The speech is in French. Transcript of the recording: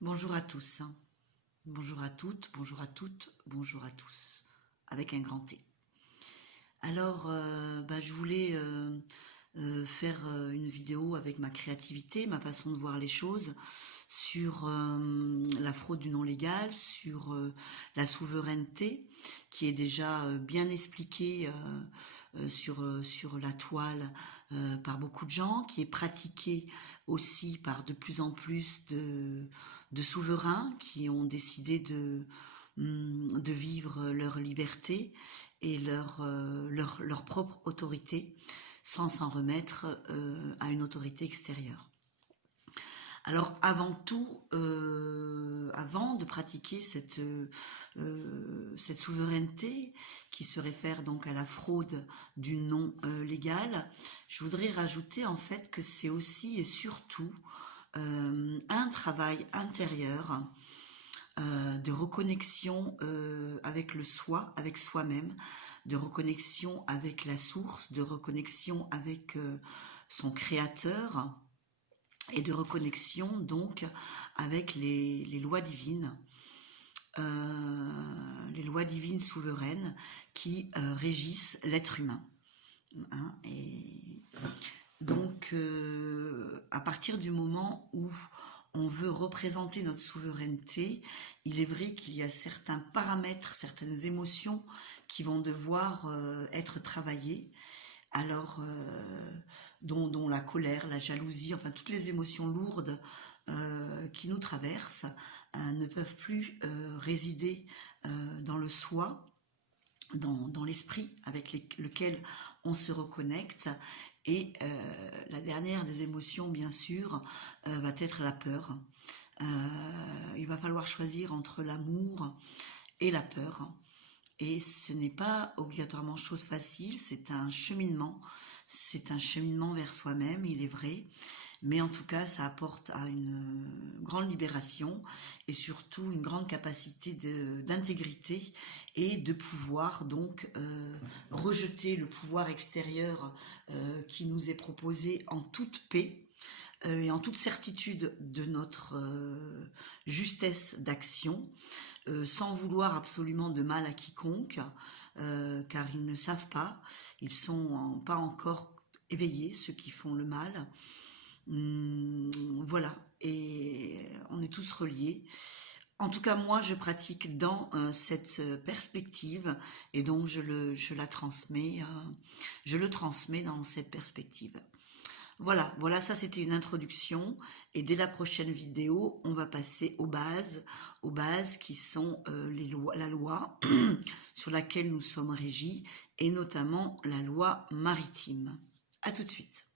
Bonjour à tous, hein. Bonjour à toutes, bonjour à toutes, bonjour à tous, avec un grand T. Alors, je voulais faire une vidéo avec ma créativité, ma façon de voir les choses, sur la fraude du non légal, sur la souveraineté, qui est déjà bien expliquée sur la toile par beaucoup de gens, qui est pratiquée aussi par de plus en plus de souverains qui ont décidé de vivre leur liberté et leur propre autorité sans s'en remettre à une autorité extérieure. Alors avant tout, avant de pratiquer cette souveraineté qui se réfère donc à la fraude du non légal, je voudrais rajouter en fait que c'est aussi et surtout un travail intérieur de reconnexion avec le soi, avec soi-même, de reconnexion avec la source, de reconnexion avec son créateur et de reconnexion donc avec les lois divines souveraines qui régissent l'être humain. Hein, et donc à partir du moment où on veut représenter notre souveraineté, il est vrai qu'il y a certains paramètres, certaines émotions qui vont devoir être travaillées. Alors, dont la colère, la jalousie, enfin toutes les émotions lourdes qui nous traversent ne peuvent plus résider dans le soi, dans l'esprit avec lequel on se reconnecte. Et la dernière des émotions, bien sûr, va être la peur. Il va falloir choisir entre l'amour et la peur. Et ce n'est pas obligatoirement chose facile, c'est un cheminement vers soi-même, il est vrai, mais en tout cas ça apporte à une grande libération et surtout une grande capacité d'intégrité et de pouvoir donc rejeter le pouvoir extérieur qui nous est proposé en toute paix et en toute certitude de notre justesse d'action, sans vouloir absolument de mal à quiconque, car ils ne savent pas, ils sont pas encore éveillés, ceux qui font le mal. Voilà, et on est tous reliés. En tout cas, moi, je pratique dans cette perspective, et donc je le transmets dans cette perspective. Voilà, ça c'était une introduction, et dès la prochaine vidéo, on va passer aux bases qui sont la loi sur laquelle nous sommes régis, et notamment la loi maritime. À tout de suite.